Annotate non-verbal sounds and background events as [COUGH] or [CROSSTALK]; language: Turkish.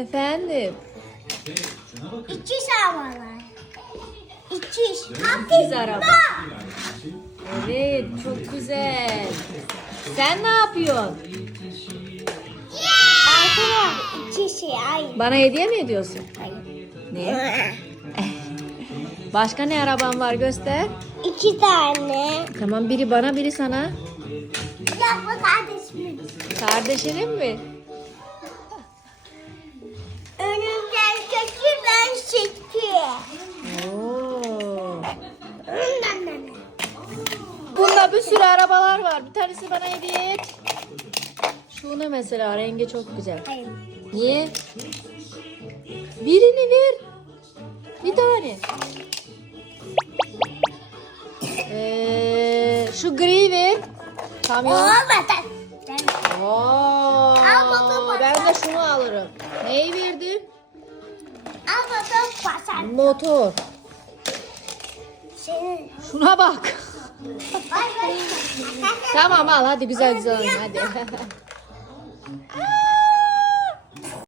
Efendim. İkiz arabalar. İkiz. İkiz araba. Evet çok güzel. Sen ne yapıyorsun? Arkadaşlar ikisi aynı. Bana hediye mi ediyorsun? Ne? [LAUGHS] Başka ne araban var göster. İki tane. Tamam biri bana biri sana. Ya bu kardeşim. Kardeşinin mi? Bir sürü arabalar var. Bir tanesi bana hediye et. Şu ne mesela rengi çok güzel. Hayır. Niye? Birini ver. Bir tane. Ee, şu gri ver. Kamyon. Oo, baba, ben de şunu alırım. Neyi verdin? Al bakalım pasar. Motor. Senin. Şuna bak. [LAUGHS] Tamam al hadi güzel güzel hadi.